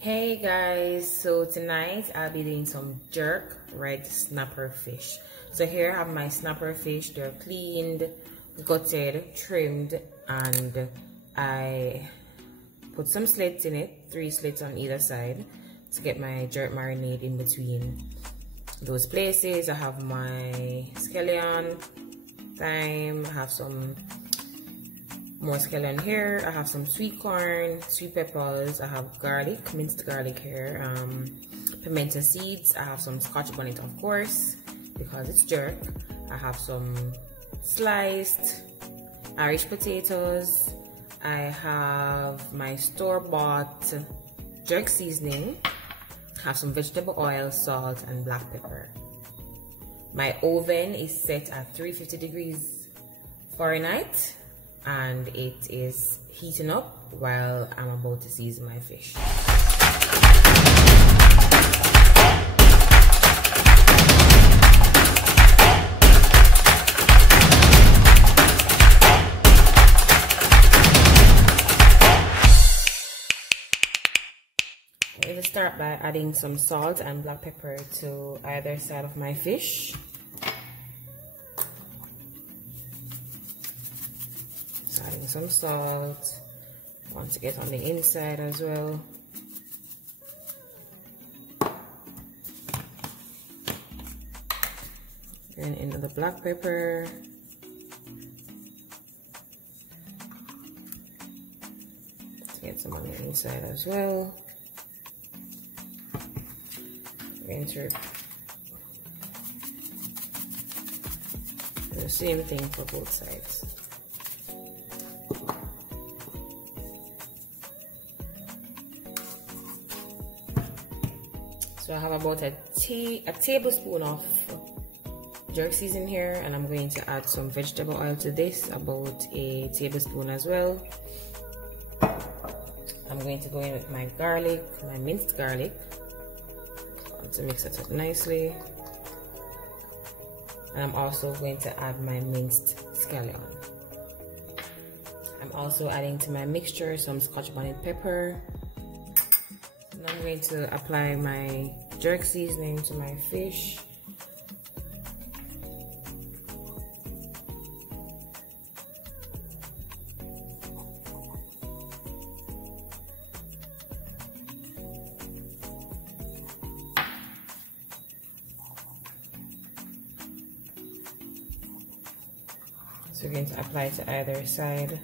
Hey guys, so tonight I'll be doing some jerk red snapper fish. So here I have my snapper fish. They're cleaned, gutted, trimmed, and I put some slits in it, 3 slits on either side to get my jerk marinade in between those places. I have my scallion, thyme, I have some more scallion here, I have some sweet corn, sweet peppers, I have garlic, minced garlic here, pimento seeds, I have some scotch bonnet of course because it's jerk, I have some sliced Irish potatoes, I have my store-bought jerk seasoning, I have some vegetable oil, salt, and black pepper. My oven is set at 350 degrees Fahrenheit and it is heating up while I'm about to season my fish. I'm going to start by adding some salt and black pepper to either side of my fish. Adding some salt, want to get on the inside as well. Then into the black pepper. To get some on the inside as well. Going to do the same thing for both sides. So I have about a tablespoon of jerk seasoning here, and I'm going to add some vegetable oil to this, about a tablespoon as well. I'm going to go in with my garlic, my minced garlic. I want to mix it up nicely. And I'm also going to add my minced scallion. I'm also adding to my mixture some scotch bonnet pepper. Now I'm going to apply my jerk seasoning to my fish. So we're going to apply to either side.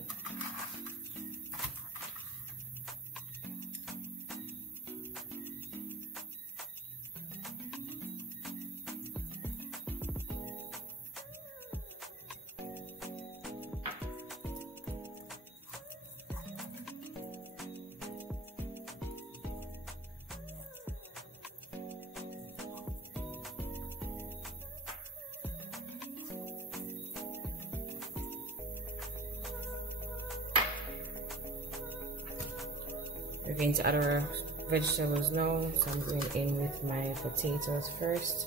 We're going to add our vegetables now, so I'm going in with my potatoes first.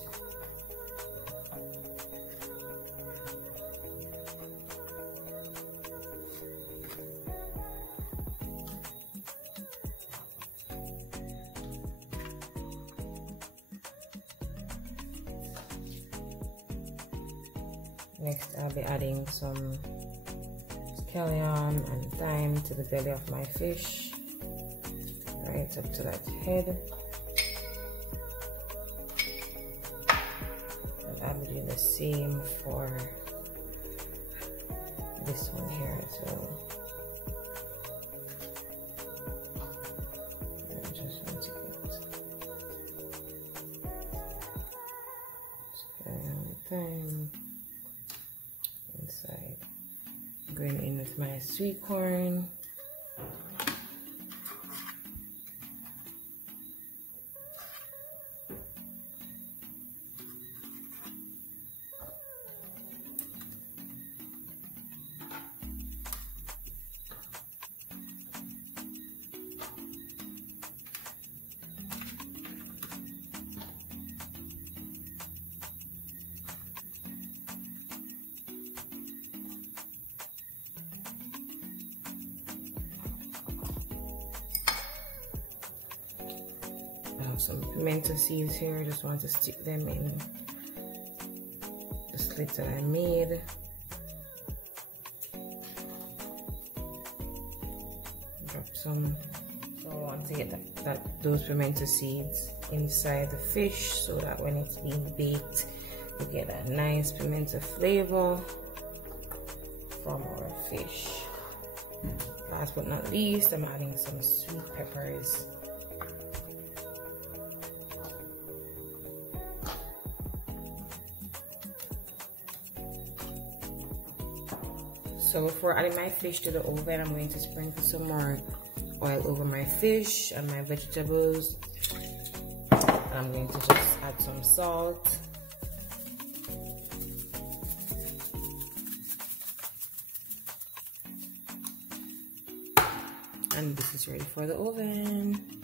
Next, I'll be adding some scallion and thyme to the belly of my fish. Right up to that head, and I'm doing the same for this one here as well. I just want to get thyme inside. I'm going in with my sweet corn. I have some pimento seeds here. I just want to stick them in the slit that I made. Drop some. So I want to get those pimento seeds inside the fish so that when it's being baked, you get a nice pimento flavor from our fish. Last but not least, I'm adding some sweet peppers. So before adding my fish to the oven, I'm going to sprinkle some more oil over my fish and my vegetables. And I'm going to just add some salt. And this is ready for the oven.